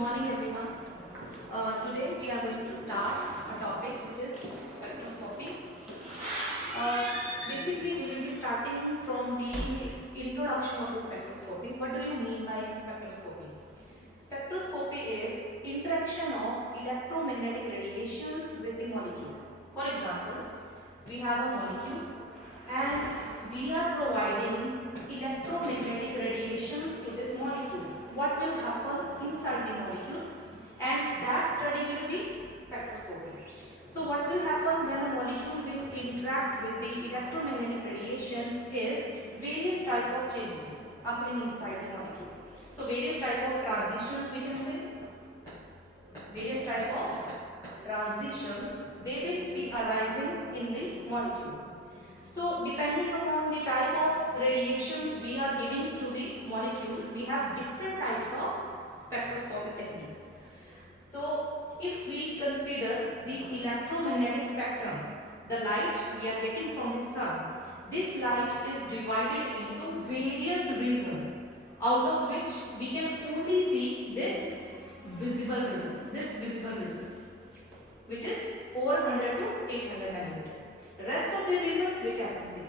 morning everyone. Today we are going to start a topic which is spectroscopy. Basically we will be starting from the introduction of the spectroscopy. What do you mean by spectroscopy? Spectroscopy is interaction of electromagnetic radiations with the molecule. For example, we have a molecule and we are providing electromagnetic radiations to this molecule. What will happen inside the molecule? And that study will be spectroscopy. So what will happen when a molecule will interact with the electromagnetic radiations is various type of changes occurring inside the molecule. So various type of transitions we can say. Various type of transitions, they will be arising in the molecule. So depending upon the type of radiations we are giving to the molecule, we have different types of spectroscopic techniques. So if we consider the electromagnetic spectrum, the light we are getting from the sun, this light is divided into various regions, out of which we can only see this visible region, which is 400 to 800 nanometer. Rest of the region we cannot see.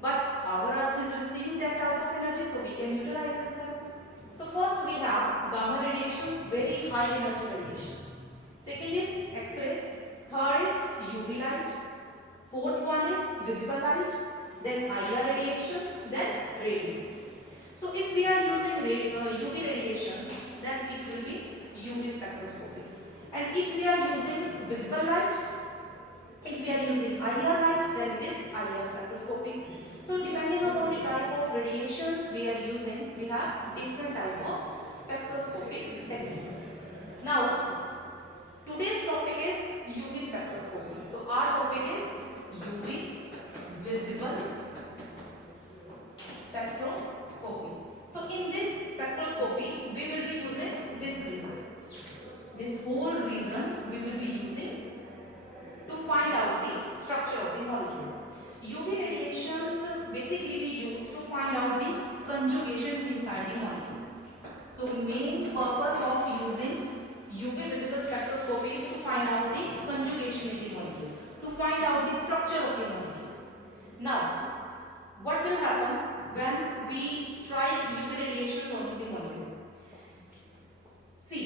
But our earth is receiving that type of energy, so we can utilize it. So first we have gamma radiations, very high energy radiations. Second is X-rays. Third is UV light. Fourth one is visible light. Then IR radiations. Then radio waves. So if we are using UV radiations, then it will be UV spectroscopy. And if we are using visible light, if we are using IR light, then it is IR spectroscopy. So depending upon the type of radiations we are using, we have different type of spectroscopic techniques. Now, today's topic is UV spectroscopy. So our topic is UV visible spectroscopy. So in this spectroscopy, we will be using this reason. This whole reason we will be using to find out the structure of the molecule. UV radiations basically we use to find out the conjugation inside the molecule. So main purpose of using UV visible spectroscopy is to find out the conjugation in the molecule, to find out the structure of the molecule. Now, what will happen when we strike UV radiations onto the molecule? See,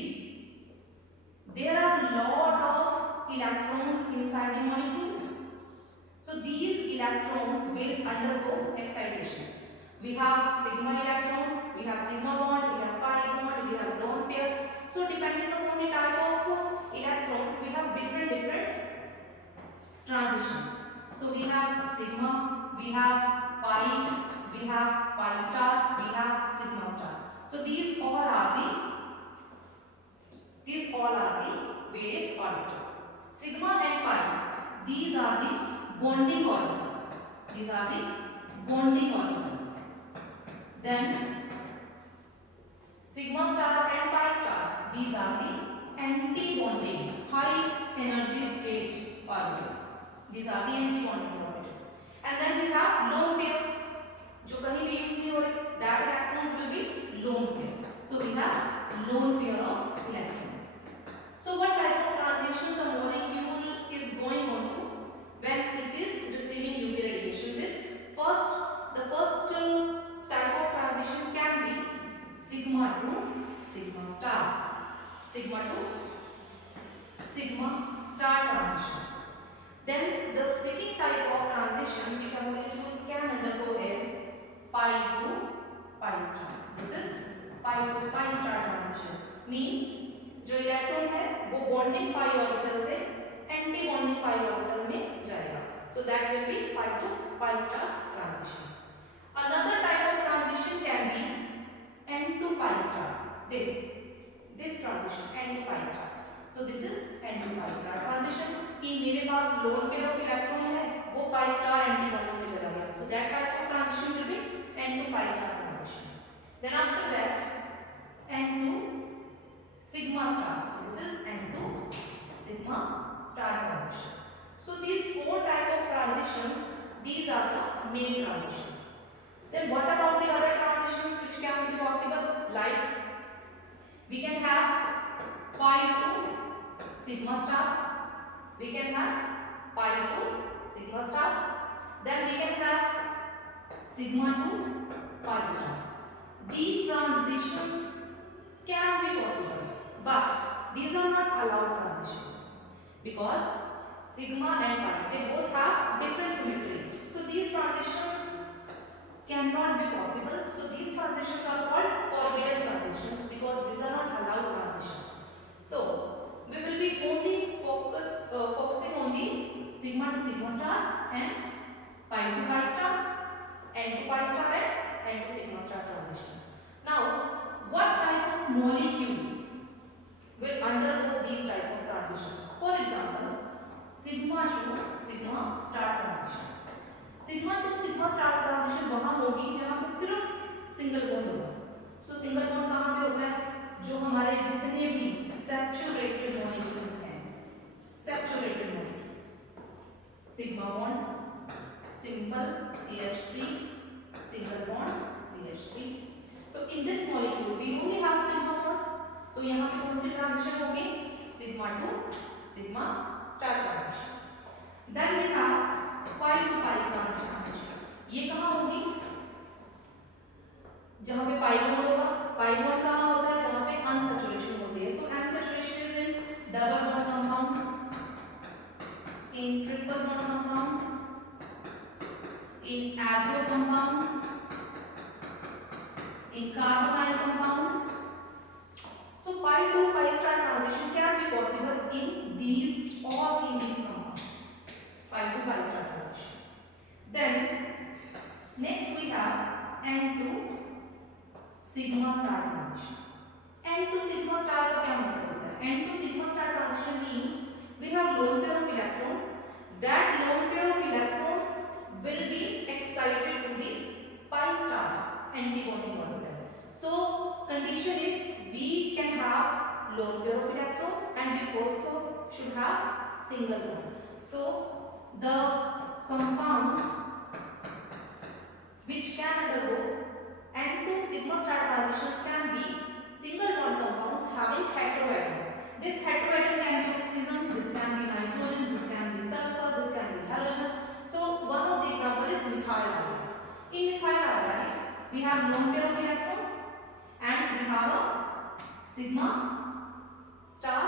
there are a lot of electrons inside the molecule. So these electrons will undergo excitations. We have sigma electrons, we have sigma bond, we have pi bond, we have lone pair. So depending upon the type of electrons, we have different transitions. So we have sigma, we have pi star, we have sigma star. So these all are the various orbitals. Sigma and pi, these are the bonding orbitals. Then sigma star and pi star, these are the anti-bonding high energy state orbitals. These are the anti-bonding orbitals. And then we have lone pair, जो कहीं भी use नहीं हो रहे, that electrons will be lone pair. So we have lone pair of electrons. So what type of transitions a molecule is going on to when it is receiving UV radiations is the first type of transition can be sigma to sigma star. Sigma to sigma star transition. Then the second type of transition which a molecule can undergo is pi to pi star. This is pi to pi star transition. Means जो electron है वो bonding पाई orbital से anti bonding पाई orbital में जाएगा. So that will be pi to pi star transition. Another type of transition can be n to pi star. This transition n to pi star. So this is n to pi star transition. कि मेरे पास lone pair of electron है वो pi star anti bonding में चला गया. So that type of transition will be n to pi star transition. Then after that n to sigma star. So this is n to sigma star transition. So these four type of transitions, these are the main transitions. Then what about the other transitions which can be possible? Like we can have pi to sigma star. We can have pi to sigma star. Then we can have sigma to pi star. These transitions can be possible, but these are not allowed transitions because sigma and pi, they both have different symmetry. So these transitions cannot be possible. So these transitions are called forbidden transitions because these are not allowed transitions. So we will be only focusing on the sigma to sigma star and pi to pi star, n to pi star and n to sigma star transitions. Now, what type of molecules will undergo these type of transitions? For example, sigma to sigma star transition. Sigma to sigma star transition वहां होगी जहां पे सिर्फ single bond होगा. सो single bond कहां पे होता है? जो हमारे जितने भी सैचुरेटेड मॉलिक्यूल्स हैं, saturated molecules, sigma bond, simple CH3, single bond CH3. So in this molecule we only have sigma bond. सो यहां पे कौन सी ट्रांजिशन होगी? Sigma to sigma star transition. Then we have pi to pi star transition. ये कहाँ होगी? जहाँ पे pi bond होगा. pi bond कहाँ होता है? जहाँ पे unsaturation होती है. So unsaturation is in double bond compounds, in triple bond compounds, in azo compounds, in carbonyl compounds. So pi to pi star transition can be possible in these or in these compounds. Pi to pi star transition. Then next we have n to sigma star transition. n to sigma star का क्या मतलब होता है? n to sigma star transition means we have lone pair of electrons. That lone pair of electron will be excited to the pi star anti-bonding orbital. So condition is we can have lone pair of electrons and we also should have single bond. So the compound which can undergo n to sigma star transitions can be single bond compounds having heteroatom. This heteroatom can be oxygen, this can be nitrogen, this can be sulfur, this can be halogen. So one of the example is methyl iodide. In methyl iodide we have lone pair of electrons and we have a sigma star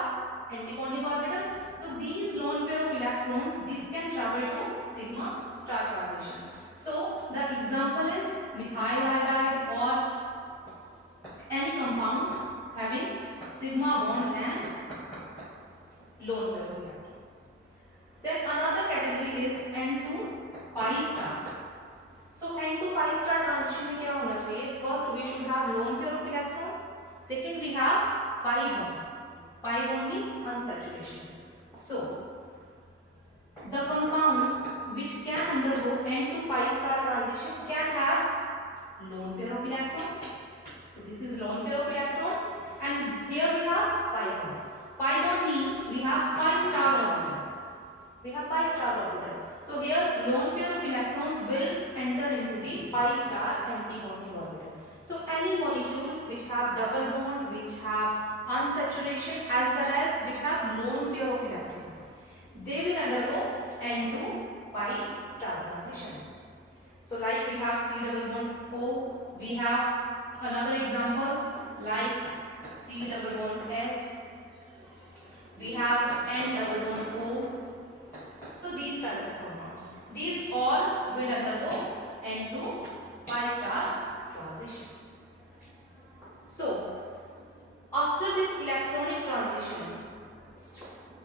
antibonding orbital. So these lone pair of electrons, these can travel to sigma star transition. So the example is methyl iodide or any compound having sigma bond and lone pair of electrons. Then another category is n to pi star. So n to pi star transition में क्या होना चाहिए? First we should have lone pair of electrons. Second we have pi bond. Pi bond means unsaturation. So the compound which can undergo n to pi star transition can have lone pair of electrons. So this is lone pair of electron and here we have pi bond. Pi bond means we have pi star orbital. We have pi star orbital. So here lone pair of electrons will enter into the pi star anti-bonding orbital. So any molecule which have double bond, which have unsaturation as well as which have lone pair of electrons, they will undergo n to pi star transition. So like we have C double bond O, we have another examples like C double bond S, we have N double bond O. So these type of compounds, these all will undergo n to pi star transitions. So after these electronic transitions,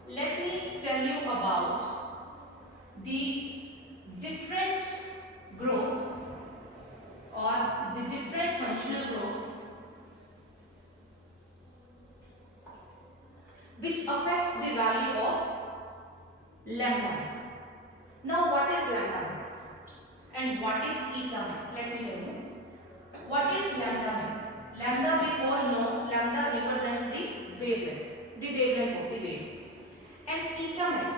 let me tell you about the different groups or the different functional groups which affects the value of lambda max. Now what is lambda max and what is eta max? Let me tell you. What is lambda max? Lambda we all know, lambda represents the wavelength of the wave. And eta max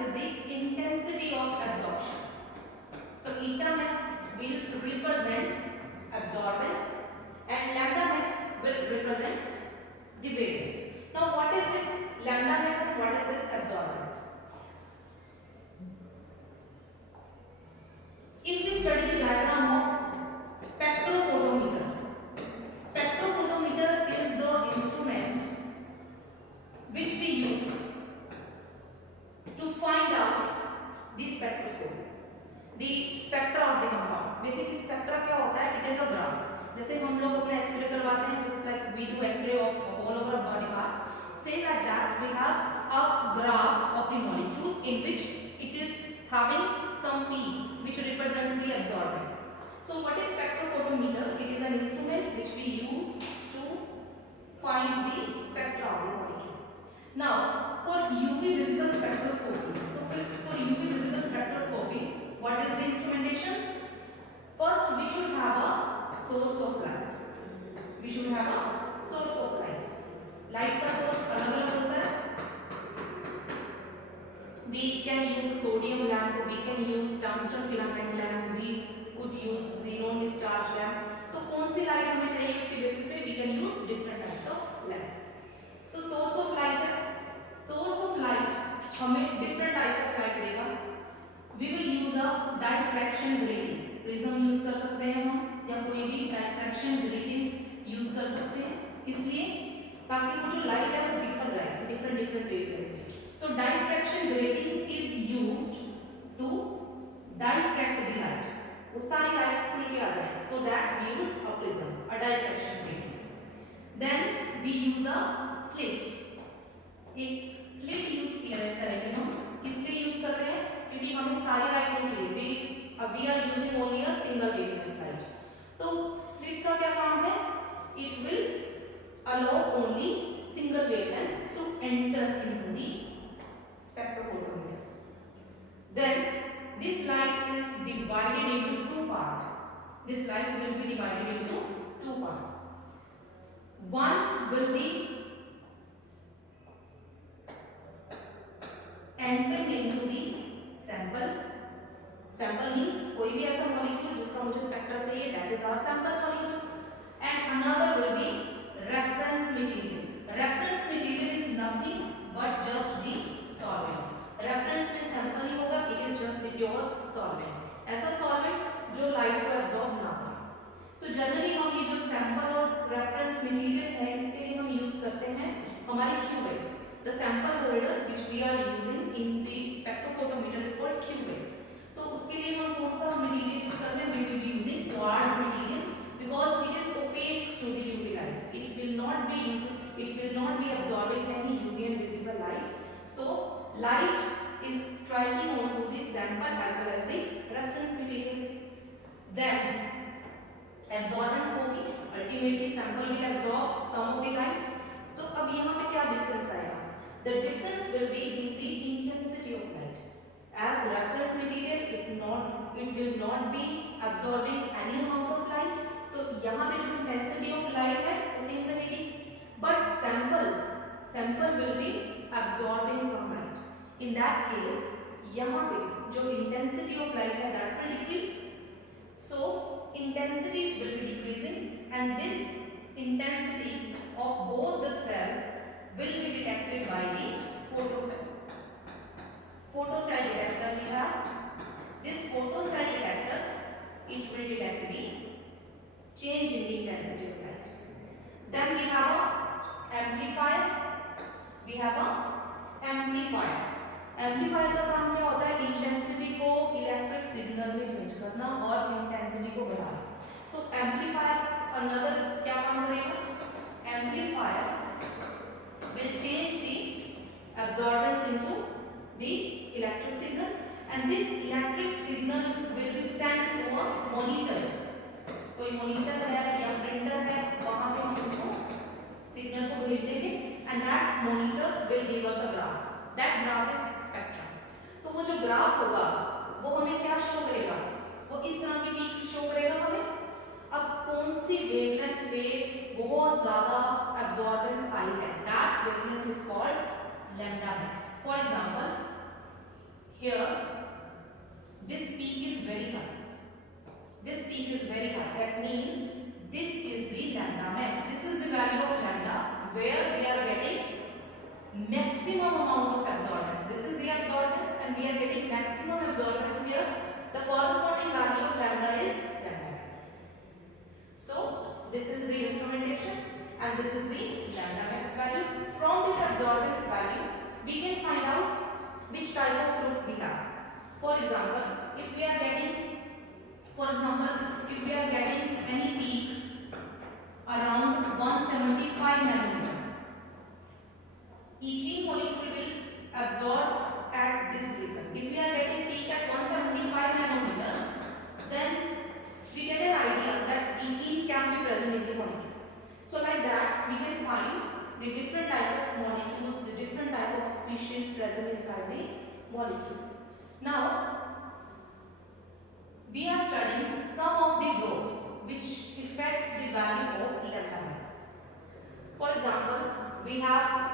is the intensity of absorption. So eta max will represent absorbance and lambda जैसे हम लोग अपना X-ray करवाते हैं, just like we do X-ray of whole over body parts, same like that we have a graph of the molecule in which it is having some peaks which represents the absorbance. So what is spectrophotometer? It is an instrument which we use to find the spectra of the molecule. Now for UV visible spectroscopy, so for UV visible spectroscopy, what is the instrumentation? First we should have a source of light. We should have a source of light. Light का source अलग अलग होता है. We can use sodium lamp, we can use tungsten filament lamp, we could use xenon discharge lamp. तो कौन सी light हमें चाहिए उसके बेसिस पे we can use different types of lamp. So source of light है, source of light हमें different type of light देगा. We will use a diffraction grating. Prism use कर सकते हैं हम, या कोई भी diffraction grating use कर सकते हैं, इसलिए ताकि वो जो लाइट है वो बिखर जाए different wavelengths में. So diffraction grating is used to diffract the light. वो सारी lights खुल के आ जाए. For that we use a prism, a diffraction grating. Then we use a slit. एक slit use करेंगे हम. इसलिए use कर रहे हैं क्योंकि हमें सारी light नहीं चाहिए. We are using only a single wavelength light. तो slit का क्या काम है? It will allow only single wavelength to enter into the spectrophotometer. Then this light is divided into two parts. This light will be divided into two parts. One will be entering into the sample. Sample means कोई भी ऐसा molecule जिसका मुझे spectra चाहिए, that is our sample molecule. And another will be reference material. Reference material is nothing but just the solvent. Reference में sample नहीं होगा, it is just the pure solvent. ऐसा सॉल्वेंट जो लाइट को absorb ना करे. So generally हम ये जो सैंपल और रेफरेंस मटेरियल है इसके लिए हम यूज करते हैं हमारी cuvettes. The sample holder which we are using in the spectrophotometer is called cuvettes. तो उसके लिए हम कौन सा मटेरियल यूज करते हैं? We will be using quartz material because it is opaque to the UV light. It will not be absorbing any UV and visible light. So light is striking onto the sample as well as the reference material. Then absorbance होगी. Ultimately sample will absorb some of the light. तो अब यहाँ पे क्या difference आएगा? The difference will be in the intensity of light. As reference material, it will not be absorbing any amount of light. तो यहाँ पे जो intensity of light है वो same रहेगी. But sample will be absorbing some light. In that case, यहाँ पे जो intensity of light है that will decrease. So intensity will be decreasing, and this intensity of both the cells will be detected by the photocell. Photocell detector we have. This photocell detector, it will detect the change in the intensity of light. Then we have a amplifier. Amplifier का काम क्या होता है? Intensity को electric signal में change करना और intensity को बढ़ाना. सो एम्पलीफायर अनदर क्या काम करेगा? Amplifier will change the absorbance into the electric signal, and this electric signal will be sent to a monitor. कोई मॉनिटर है या प्रिंटर है, वहां पे हम इसको सिग्नल को भेज देंगे, and that monitor will give us a graph. That graph is spectrum. तो वो जो ग्राफ होगा वो हमें क्या शो करेगा? वो इस तरह की पीक्स शो करेगा हमें. अब कौन सी वेवलेंथ पे बहुत ज्यादा एब्जॉर्बेंस आई है, that wavelength is called lambda max. For example, here this peak is very high. That means this is the lambda max. This is the value of lambda where we are getting maximum amount of absorbance. This is the absorbance and we are getting maximum absorbance here. The corresponding value of lambda is lambda max. So this is the instrumentation and this is the lambda max value. From this absorbance value we can find out which type of group we have. For example, if we are getting any peak So like that we can find the different type of molecules, the different type of species present inside the molecule. Now we are studying some of the groups which affects the value of lambda max. For example, we have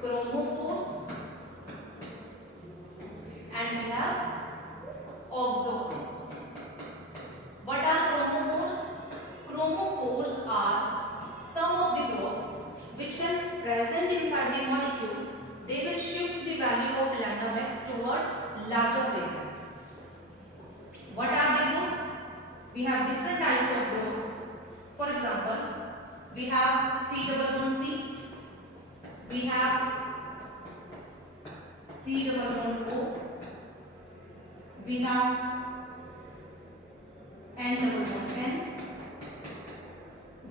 chromophores and we have auxochromes. What are chromophores? Chromophores are some of the groups which when present inside the molecule, they will shift the value of lambda max towards larger wavelength. What are the groups? We have different types of groups. For example, we have C double bond C, we have C double bond O, we have N double bond N,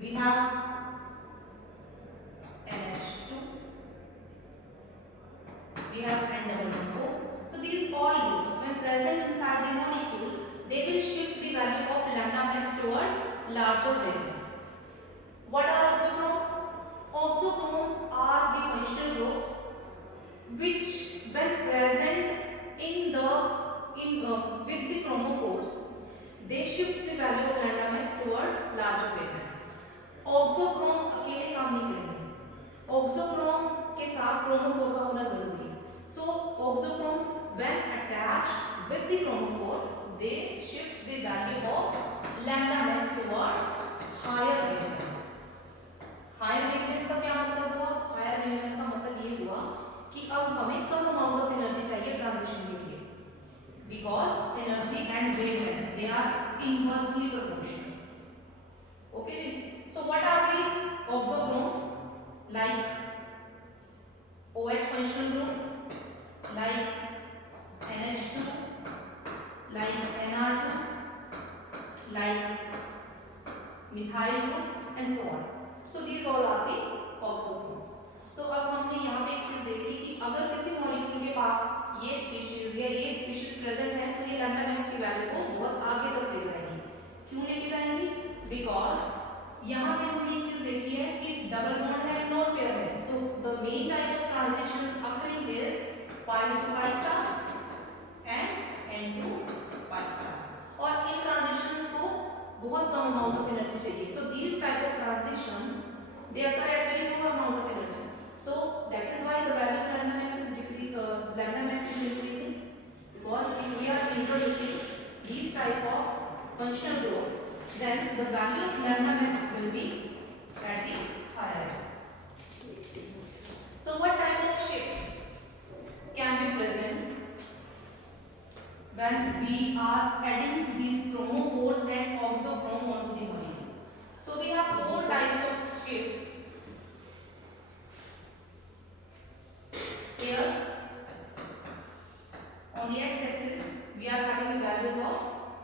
we have NH2, we have N double bond O. So these all groups when present inside the molecule, they will shift the value of lambda max towards larger wavelength. What are auxochromes? Auxochromes are the functional groups which when present with the chromophores, they shift the value of lambda max towards larger wavelength. Auxochrome अकेले काम नहीं करेंगे, auxochrome के साथ chromophore का होना जरूरी है. So auxochromes when attached with the chromophore, they shift the value of lambda max towards higher wavelength. Higher wavelength का क्या मतलब हुआ? हायर वेवलेंथ का मतलब ये हुआ कि अब हमें कम अमाउंट ऑफ एनर्जी चाहिए ट्रांजिशन के लिए, because energy and wavelength they are inversely proportional. Okay ji. So what are the auxochromes? Like OH functional group, like NH2, like NR2, like methyl group and so on. So these all are the auxochromes. तो अब हमने यहाँ पे एक चीज देखी कि अगर किसी मॉलिक्यूल के पास ये स्पीशीज या ये स्पीशीज प्रेजेंट है तो ये लैम्डा मैक्स की वैल्यू को बहुत आगे तक ले जाएंगी. क्यों लेके जाएंगी? बिकॉज यहाँ पे हमने एक चीज देखी है कि डबल बॉन्ड है, नो पेयर है. So the main type of transitions occurring is pi to pi star and n to pi star. और इन ट्रांजिशंस को बहुत कम अमाउंट ऑफ एनर्जी चाहिए. So these type of transitions they occur at very low amount of energy. So that is why the value of lambda max is increasing, because if we are introducing these type of functional groups, then the value of lambda max will be at the higher end. So what type of shifts can be present when we are adding these chromophores and auxochrome onto the molecule? So we have four types of shifts. Here on the x-axis we are having the values of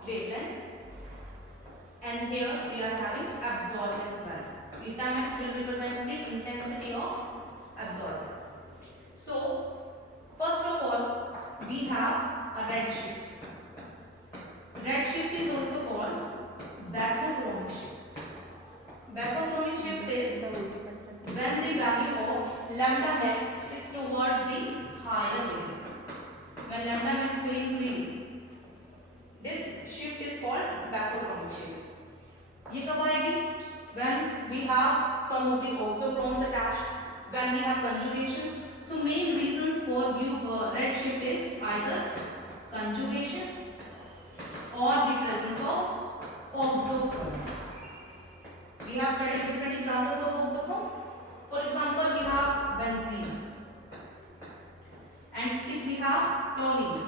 wavelength, and here we are having absorbance value. Eta max will represent the intensity of absorbance. So first of all we have a red shift. Red shift is also called bathochromic shift. Bathochromic shift is when the value of lambda max is towards the higher wavelength. When lambda max will increase, this shift is called bathochromic shift. ये कब आएगी? When we have some of the auxochromes attached, when we have conjugation. So main reasons for red shift is either conjugation or the presence of auxochrome. We have studied different examples of auxochrome. For example, we have benzene, and if we have toluene.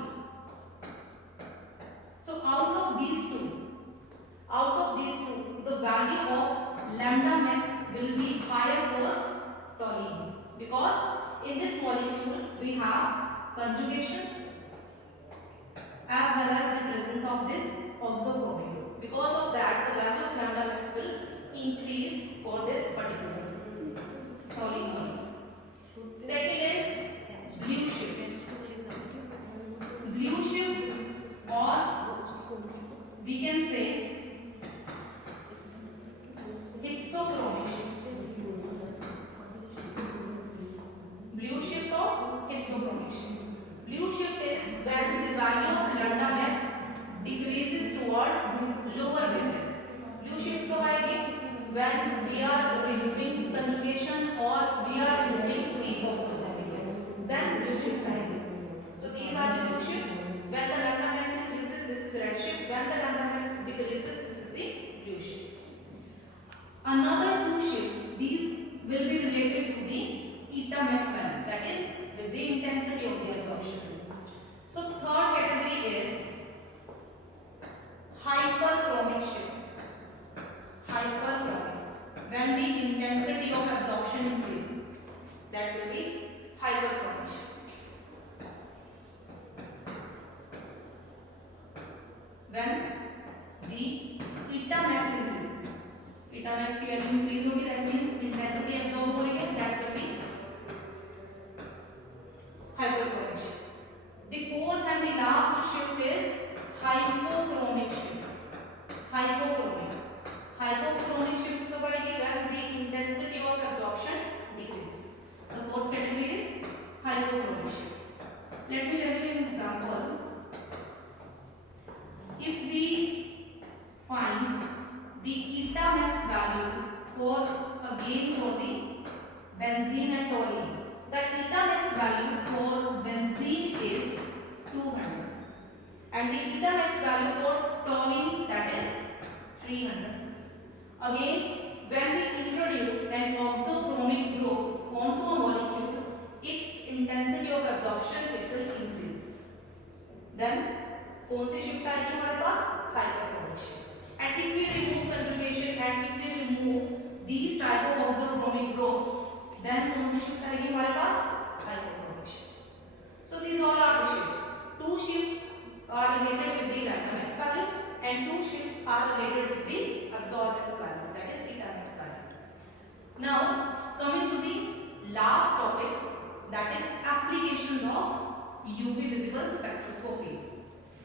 So out of these two, the value of lambda max will be higher for toluene, because in this molecule we have conjugation as well as the presence of this auxochromic group. Because of that, the value of lambda max will increase for this particular toluene molecule. Second is blue shift. Blue shift, or we can say hypsochromic when we are removing conjugation or we are removing the auxochrome. Then blue shift आएगी. So these are the blue shifts. When the lambda max increases, this is red shift. When the lambda max decreases, this is the blue shift. Another two shifts, these will be related to the eta max value, that is with the intensity of the absorption. So third category is hyperchromic shift. Hyperchromic. When the intensity of absorption increases, that will be hyperchromic shift. When the eta max increases, eta max की value increase होगी, that means intensity absorb हो रही है, that will be hyperchromic shift. The fourth and the last shift is hypochromic shift. Hypochromic. Hypochromic shift कब आएगी? When the intensity of absorption decreases. The fourth category is hypochromic shift. Let me tell you an example. If we find the eta max value for again for the benzene and toluene, the eta max value for benzene is 200 and the eta max value for toluene, that is 300. Again, when we introduce an auxochromic group onto a molecule, its intensity of absorption it will increases. Then कौन सी shift आएगी हमारे पास? हाइपरचरोमिक shift. And if we remove conjugation and if we remove these type of auxochromic groups, then कौन सी shift आएगी हमारे पास? हाइपरचरोमिक shift. So these all are the shifts. Two shifts are related with the lambda max values and two shifts are related with the absorbance value, that is eta max value. Now coming to the last topic, that is applications of UV visible spectroscopy.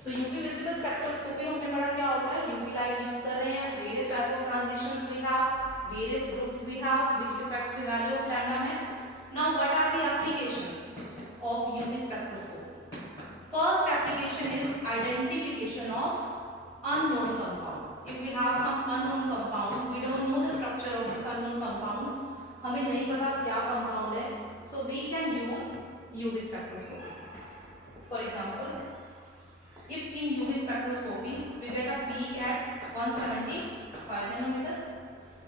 So UV visible spectroscopy हमने पढ़ा क्या होता है? UV light use कर रहे हैं, various type of transitions we have, various groups we have which affect the value of lambda max. Now what are the applications of UV spectroscopy? First application is identification of unknown compound. If we have some unknown compound, we don't know the structure of this unknown compound, हमें नहीं पता क्या compound है, so we can use UV spectroscopy. For example, if in UV spectroscopy we get a peak at 175 nanometer,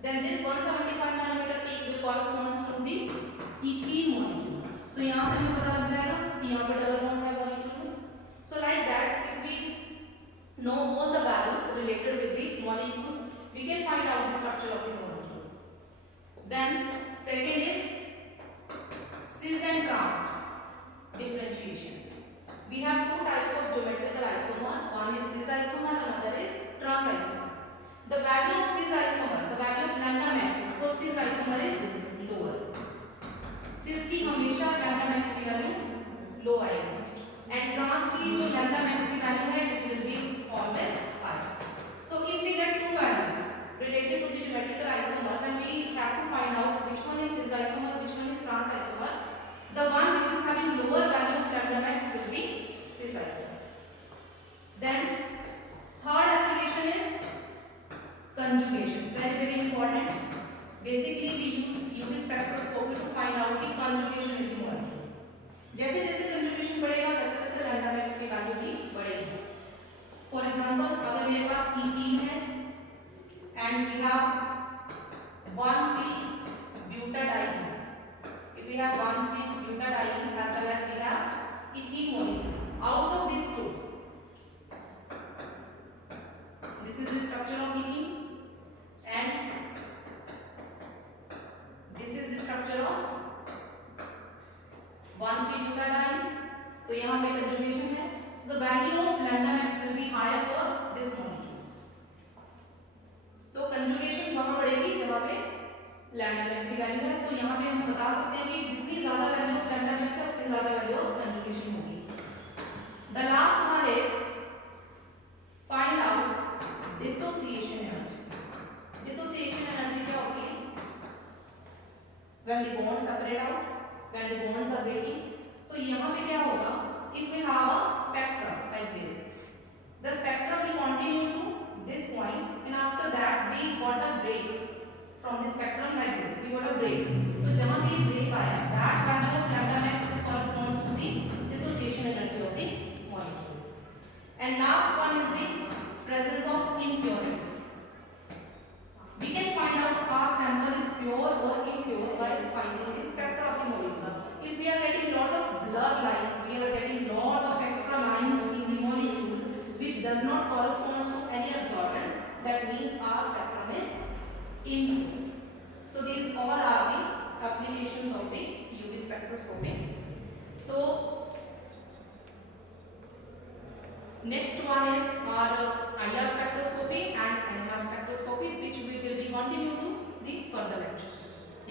then this 175 nanometer peak will corresponds to the ethene molecule. So यहाँ से हमें पता लग जाएगा कि यहाँ पे डबल बॉन्ड है molecule में. So like that, if we know all the values related with the molecules, we can find out the structure of the molecule. Then second is cis and trans differentiation. We have two types of geometrical isomers. One is cis isomer, another is trans isomer. The value of cis isomer, the value of lambda max for cis isomer is lower. Cis की हमेशा lambda max की value low आएगी, and trans की जो lambda max की value है it will be always high. So if we get two values related to the geometrical isomers and we have to find out which one is cis isomer, which one is trans isomer, the one which is having lower value of lambda max will be cis isomer. Then third application is conjugation. Very important. Basically we use UV spectroscopy to find out the conjugation of the molecule. जैसे जैसे conjugation बढ़ेगा वैसे वैसे lambda max की value भी बढ़ेगी. For example, अगर मेरे पास ethene है and we have 1,3-butadiene. If we have 1,3-butadiene as well as we have ethene molecule, out of these two, this is the structure of ethene and this is the structure of 1,3-butadiene. तो यहाँ पे conjugation है, so the value of lambda max will be higher for this molecule. So conjugation कहाँ बढ़ेगी? जहाँ पे lambda max की value है. So यहाँ पे हम बता सकते हैं कि जितनी ज़्यादा वैल्यू ऑफ lambda max है उतनी ज़्यादा वैल्यू ऑफ conjugation होगी. The last one is find out dissociation energy. Dissociation energy क्या होती है? When the bonds separate out, when the bonds are breaking. So यहाँ पे क्या होगा? If we have a spectrum like this, the spectrum will continue to this point and after that we got a break from the spectrum like this. We got a break. So जहाँ भी break आया, that value of lambda max corresponds to the dissociation energy of the molecule. And last one is the presence of impurities. We can find out our sample is pure or impure by finding the spectra of the molecule. If we are getting lot of blur lines, we are getting lot of extra lines in the molecule which does not correspond to any absorbance, that means our spectrum is impure. So these all are the applications of the UV spectroscopy. So next one is our IR spectroscopy and NMR spectroscopy, which we will be continue to the further lectures.